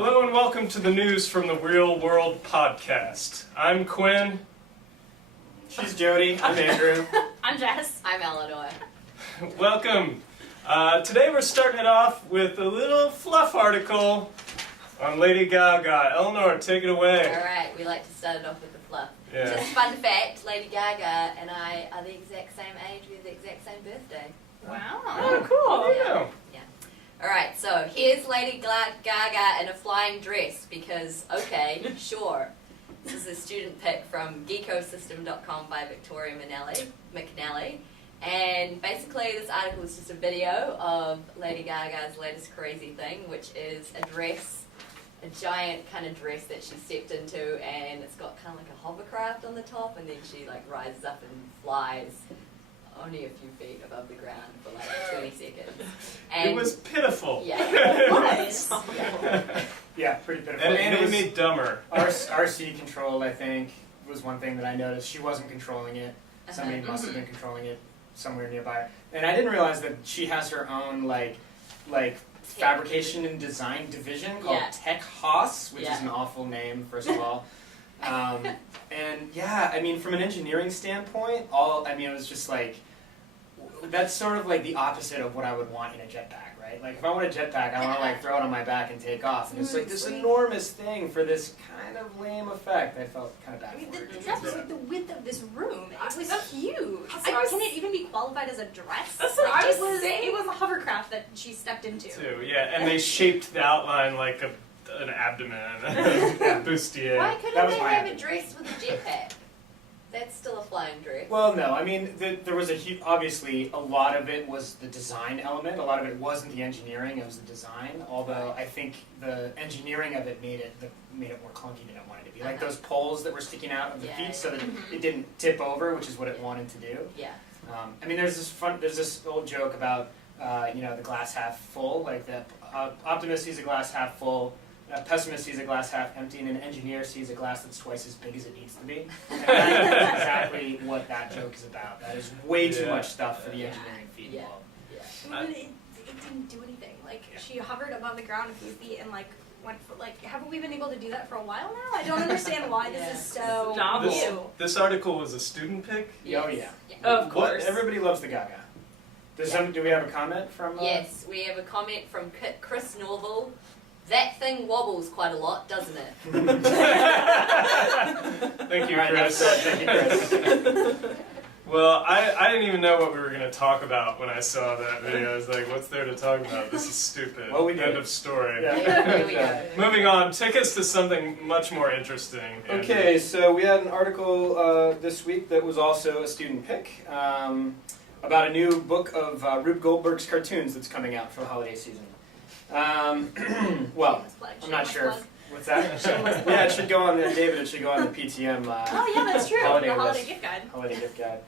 Hello and welcome to the News from the Real World podcast. I'm Quinn. She's Jody. I'm Andrew. I'm Jess. I'm Eleanor. Welcome. Today we're starting it off with a little fluff article on Lady Gaga. Eleanor, take it away. Alright, we like to start it off with the fluff. Yeah. Just fun fact, Lady Gaga and I are the exact same age, we have the exact same birthday. Wow. Oh, cool. Yeah. Alright, so here's Lady Gaga in a flying dress because, okay, sure. This is a student pic from geekosystem.com by Victoria McNally. And basically this article is just a video of Lady Gaga's latest crazy thing, which is a dress, a giant kind of dress that she stepped into, and it's got kind of like a hovercraft on the top, and then she like rises up and flies only a few feet above the ground for like 20 seconds. And It was pitiful. yeah, it was. Yeah, pretty pitiful. And And it it made was me dumber. RC controlled, I think, was one thing that I noticed. She wasn't controlling it. Somebody Uh-huh. must have been controlling it somewhere nearby. And I didn't realize that she has her own like fabrication and design division called Yeah. Tech Haas, which is Yeah. an awful name, first of all. And yeah, I mean, from an engineering standpoint, it was just like, that's sort of like the opposite of what I would want in a jetpack, right? Like if I want a jetpack, I want to like throw it on my back and take off. And it's like this enormous thing for this kind of lame effect. I felt kind of bad I mean, for it. the dress was like the width of this room. It was huge. what Can it even be qualified as a dress? That's what I was It was a hovercraft that she stepped into. Too, yeah, and they shaped the outline like an abdomen, Yeah. bustier. Why couldn't That was they my have a idea. dress with a jetpack? That's still a flying dress. Well, no, I mean, there was obviously a lot of it was the design element. A lot of it wasn't the engineering; it was the design. Although I think the engineering of it made it more clunky than it wanted to be. Like those poles that were sticking out of the Yeah, feet, yeah. so that it didn't tip over, which is what it wanted to do. Yeah. I mean, there's this old joke about the glass half full, like that optimist sees a glass half full. A pessimist sees a glass half empty, and an engineer sees a glass that's twice as big as it needs to be. And that's exactly what that joke is about. That is way too Yeah. much stuff for the engineering feet Yeah. involved. Yeah. I mean, it didn't do anything. Like she hovered above the ground a few feet and like went for haven't we been able to do that for a while now? I don't understand why this is so Novel. new. This article was a student pick? Oh, yeah. Of course. Everybody loves the Gaga. Do we have a comment from? Yes, we have a comment from Chris Norville. That thing wobbles quite a lot, doesn't it? Thank you, All right, Chris. that's it. Thank you, Chris. Well, I didn't even know what we were going to talk about when I saw that video. I was like, what's there to talk about? This is stupid. Well, we did. End of story. Yeah. Here we go. Moving on, take us to something much more interesting. Andrew. Okay, so we had an article this week that was also a student pick about a new book of Rube Goldberg's cartoons that's coming out for the holiday season. Well, Shameless plug, I'm not shameless sure. plug. What's that? Yeah, it should go on the David. It should go on the PTM. Oh yeah, that's true. Holiday the holiday list. gift guide. Holiday gift guide.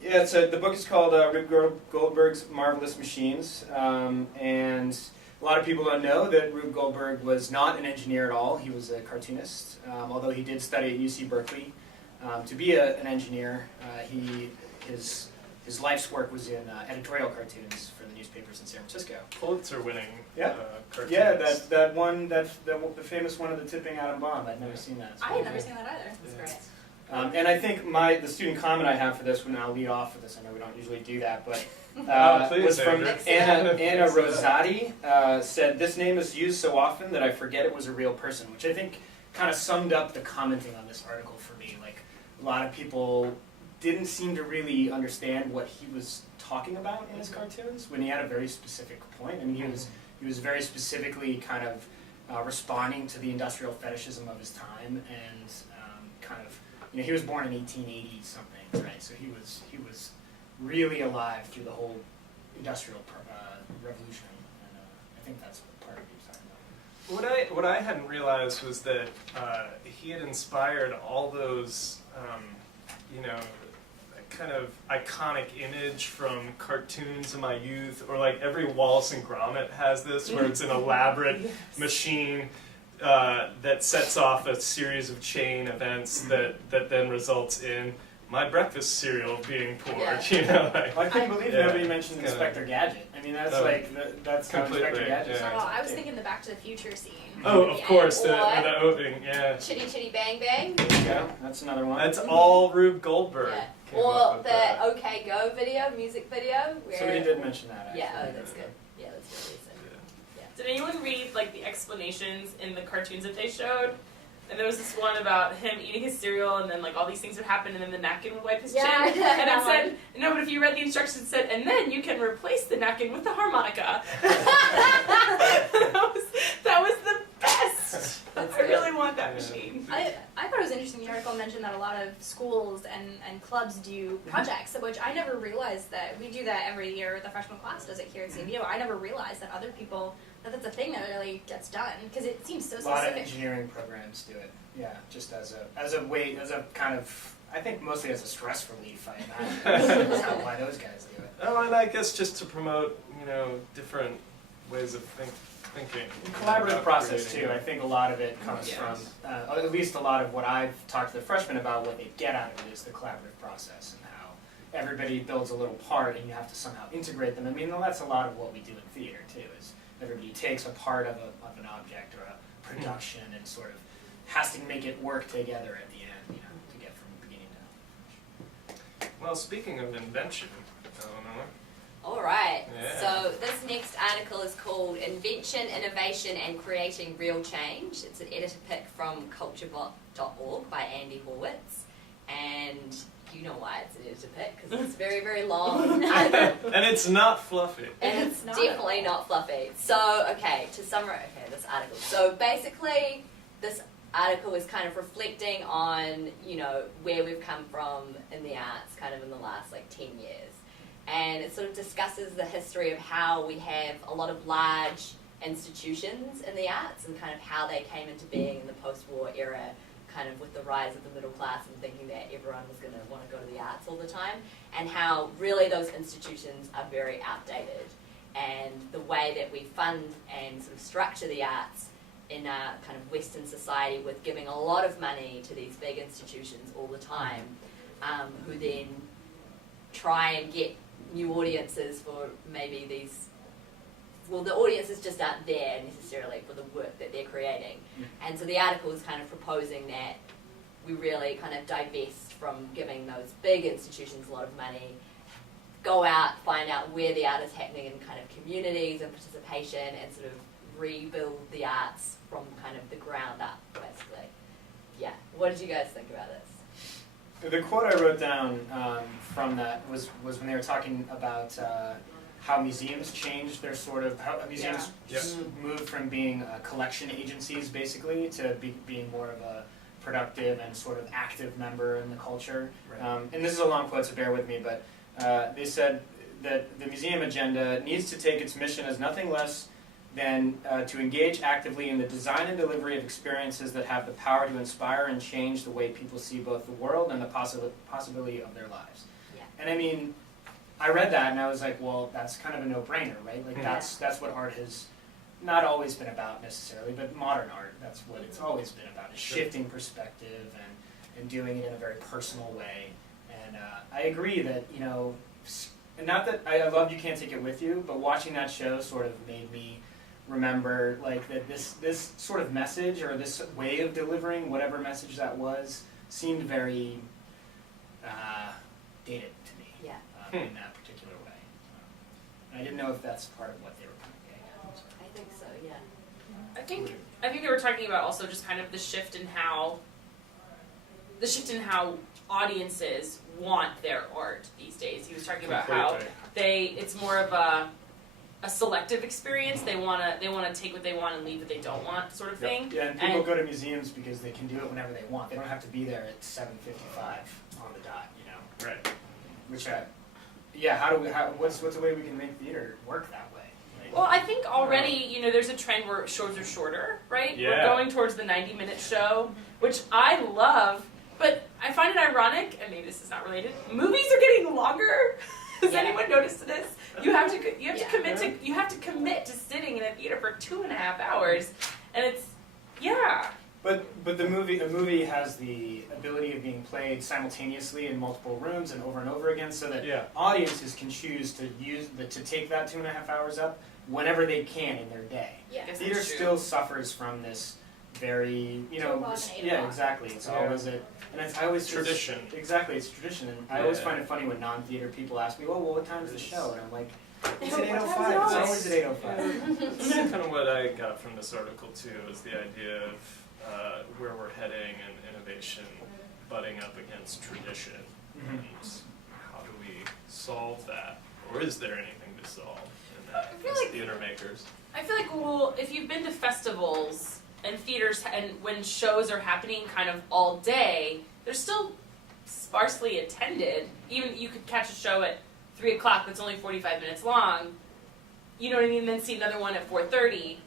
Yeah, so the book is called Rube Goldberg's Marvelous Machines, and a lot of people don't know that Rube Goldberg was not an engineer at all. He was a cartoonist, although he did study at UC Berkeley. To be an engineer, his life's work was in editorial cartoons for the newspapers in San Francisco. Pulitzer-winning Yeah. cartoons. Yeah, the famous one of the tipping atom bomb. I'd never seen that. It's I really had never cool. seen that either. That's Yeah. great. And I think the student comment I have for this one, I'll lead off with this, I know we don't usually do that, but Please, was from Andrew. Anna Rosati, said, "This name is used so often that I forget it was a real person," which I think kind of summed up the commenting on this article for me. Like, a lot of people didn't seem to really understand what he was talking about in his cartoons when he had a very specific point. I mean, he was very specifically kind of responding to the industrial fetishism of his time, and he was born in 1880 something, right? So he was really alive through the whole industrial revolution, and I think that's what part of he was talking about. What I hadn't realized was that he had inspired all those, kind of iconic image from cartoons in my youth, or like every Wallace and Gromit has this, where it's an elaborate machine that sets off a series of chain events that then results in my breakfast cereal being poured. Yeah. You know, like, I couldn't believe Yeah. nobody mentioned Kinda- Inspector Gadget. I mean, that's Oh. that's how Completely, Inspector Gadget yeah. starts. Oh, I was thinking the Back to the Future scene. oh, of Yeah. course, the What? opening, yeah. Chitty Chitty Bang Bang. There you go. That's another one. That's all Rube Goldberg. Yeah. came up Or with the that. OK Go video, music video. Where Somebody did mention that. Actually. Yeah, oh, that's good. Yeah, that's really recent. Did anyone read like the explanations in the cartoons that they showed? And there was this one about him eating his cereal, and then like all these things would happen, and then the napkin would wipe his Yeah, I chin. did And that it said, no, but if you read the instructions, it said, and then you can replace the napkin with the harmonica. that was the best. That's I really good. want that Yeah. machine. I thought it was interesting. The article mentioned that a lot of schools and clubs do projects, which I never realized that we do that every year. The freshman class does it here at CMU. I never realized that other people that's a thing that really gets done because it seems so A lot of specific. engineering programs do it. Yeah, just as a kind of, I think mostly as a stress relief. I imagine that's why those guys do it. Oh, and I guess just to promote, different ways of thinking. Collaborative about process creating too. I think a lot of it comes Yes. from, at least a lot of what I've talked to the freshmen about, what they get out of it is the collaborative process and how everybody builds a little part and you have to somehow integrate them. I mean, that's a lot of what we do in theater too, is everybody takes a part of an object or a production and sort of has to make it work together at the end, to get from beginning to Well, speaking of invention, Eleanor. All right. Yeah. So this next article is called "Invention, Innovation, and Creating Real Change." It's an editor pick from culturebot.org by Andy Horwitz, and you know why it's an editor pick because it's very, very long. And it's not fluffy. And it's Not definitely at all. not fluffy. So, okay, to summarize, this article. So basically, this article is kind of reflecting on, where we've come from in the arts kind of in the last 10 years. And it sort of discusses the history of how we have a lot of large institutions in the arts and kind of how they came into being in the post-war era, kind of with the rise of the middle class and thinking that everyone was going to want to go to the arts all the time, and how really those institutions are very outdated. And the way that we fund and sort of structure the arts in a kind of Western society with giving a lot of money to these big institutions all the time, who then try and get new audiences for maybe these, well, the audiences just aren't there necessarily for the work that they're creating. And so the article is kind of proposing that we really kind of divest from giving those big institutions a lot of money, go out, find out where the art is happening in kind of communities and participation, and sort of rebuild the arts from kind of the ground up, basically. Yeah. What did you guys think about this? The quote I wrote down from that was when they were talking about how museums changed their sort of, how museums Yeah. just moved from being collection agencies basically to being more of a productive and sort of active member in the culture. Right. And this is a long quote, so bear with me, but they said that the museum agenda needs to take its mission as nothing less than to engage actively in the design and delivery of experiences that have the power to inspire and change the way people see both the world and the possibility of their lives. Yeah. And I mean, I read that and I was like, well, that's kind of a no-brainer, right? Like Yeah. that's what art has not always been about necessarily, but modern art, that's what it's always been about, is Sure. shifting perspective and doing it in a very personal way. And I agree that, and not that I love You Can't Take It With You, but watching that show sort of made me remember that this sort of message or this way of delivering whatever message that was seemed very dated to me Yeah. in that particular way. And I didn't know if that's part of what they were kind of getting at. I think so, yeah. I think they were talking about also just kind of the shift in how audiences want their art these days. He was talking about how it's more of a selective experience. They wanna take what they want and leave what they don't want, sort of thing. Yeah, and people go to museums because they can do it whenever they want. They don't have to be there at 7:55 on the dot, Right. Which what's a way we can make theater work that way? Like, Well, I think already, there's a trend where shows are shorter, right? Yeah. We're going towards the 90-minute show, which I love, but I find it ironic, and maybe this is not related. Movies are getting longer. Has Yeah. anyone noticed this? You have to Yeah. commit to sitting in a theater for 2.5 hours, and it's But a movie has the ability of being played simultaneously in multiple rooms and over again, so that Yeah. audiences can choose to to take that 2.5 hours up whenever they can in their day. Yeah. Guess Theater that's true. still suffers from this very, 2 o'clock and 8 yeah, o'clock. exactly. It's Yeah. always I always Tradition. Exactly, it's tradition, and I always Yeah. find it funny when non-theater people ask me, "Oh, well, what time's the show?" And I'm like, "It's at What time's it 8:05. It's always?" always at 8:05." That's kind of what I got from this article too, is the idea of where we're heading and innovation butting up against tradition. Mhm. And how do we solve that? Or is there anything to solve in that I feel as like- theater makers? I feel like, well, if you've been to festivals and theaters and when shows are happening kind of all day, they're still sparsely attended. Even you could catch a show at 3 o'clock that's only 45 minutes long. You know what I mean? Then see another one at 4:30.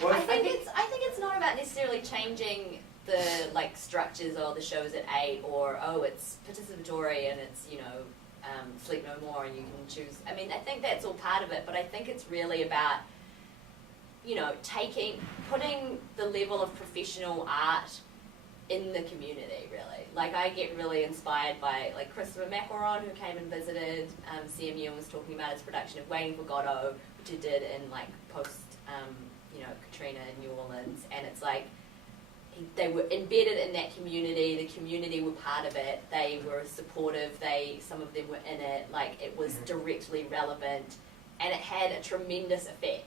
Well, I think it's not about necessarily changing the like structures or the shows at 8 or it's participatory and it's Sleep No More and you can choose. I mean, I think that's all part of it, but I think it's really about putting the level of professional art in the community, really. Like, I get really inspired by, like, Christopher Macaron, who came and visited CMU and was talking about his production of Waiting for Godot, which he did in, like, post, Katrina in New Orleans. And it's like, they were embedded in that community, the community were part of it, they were supportive, some of them were in it, like, it was directly relevant, and it had a tremendous effect.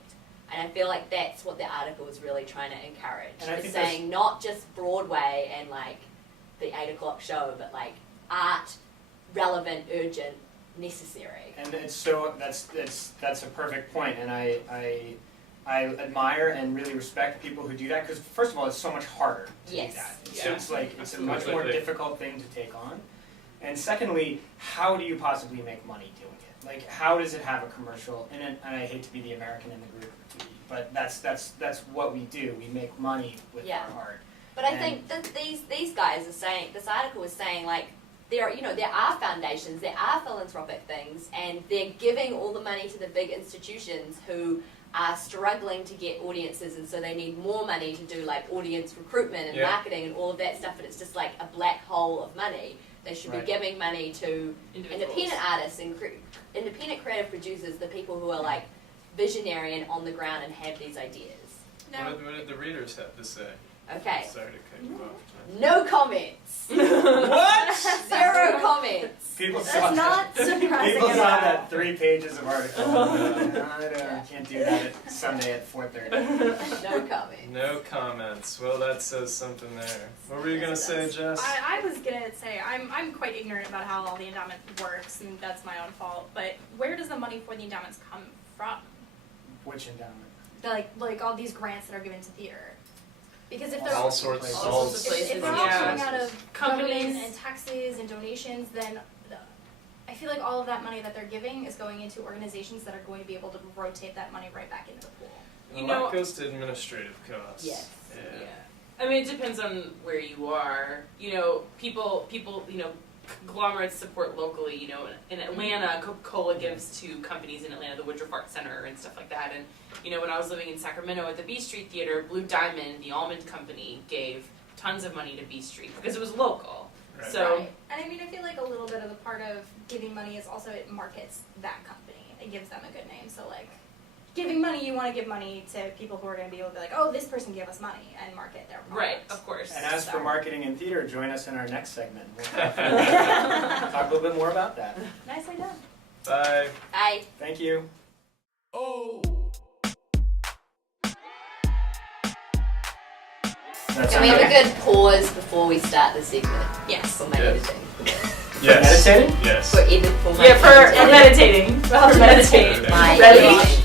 And I feel like that's what the article was really trying to encourage. And I It's think saying not just Broadway and like the 8 o'clock show, but like art, relevant, urgent, necessary. And it's that's a perfect point, and I admire and really respect people who do that, because first of all, it's so much harder to Yes. do that. Yeah. It's like it's a much more Absolutely. difficult thing to take on. And secondly, how do you possibly make money doing it? Like, how does it have a commercial? And I hate to be the American in the group, but that's what we do. We make money with Yeah. our art. But I And- think that these guys are saying, this article is saying like, there are foundations, there are philanthropic things, and they're giving all the money to the big institutions who are struggling to get audiences, and so they need more money to do like audience recruitment and Yeah. marketing and all of that stuff, and it's just like a black hole of money. They should Right. be giving money to Individuals. independent artists and independent creative producers, the people who are like visionary and on the ground and have these ideas. Now, What did the readers have to say? Okay, Sorry to cut you off. no comments. What? 0 comments. People saw that's that. not surprising People at saw all. that 3 pages of article. I can't do that at Sunday at 4:30. No comments. No comments. Well, that says something there. What were you gonna Yes, it say, does. Jess? I was gonna say I'm quite ignorant about how all the endowment works, and that's my own fault. But where does the money for the endowments come from? Which endowment? Like all these grants that are given to theater. Because if they're All sorts of All sorts of if places, they're all yeah. coming out of Companies. government and taxes and donations, then I feel like all of that money that they're giving is going into organizations that are going to be able to rotate that money right back into the pool. A You lot know- goes to administrative costs. Yes. Yeah. I mean, it depends on where you are. People, conglomerates support locally. In Atlanta, Coca-Cola gives to companies in Atlanta, the Woodruff Art Center and stuff like that. And, when I was living in Sacramento at the B Street Theater, Blue Diamond, the almond company, gave tons of money to B Street because it was local. Right. So, Right. And I mean, I feel like a little bit of the part of giving money is also it markets that company. It gives them a good name. So like, giving money, you want to give money to people who are going to be able to be like, oh, this person gave us money and market their product. right, of course. And as for So- marketing in theater, join us in our next segment. We'll talk a little bit more about that. Nicely done. Bye. Bye. Thank you. Can we have a good pause before we start the segment Yes. for my Yes. editing? Yes. Meditating? Yes. For my Yeah, for editing. meditating. For meditating. My Ready? editing.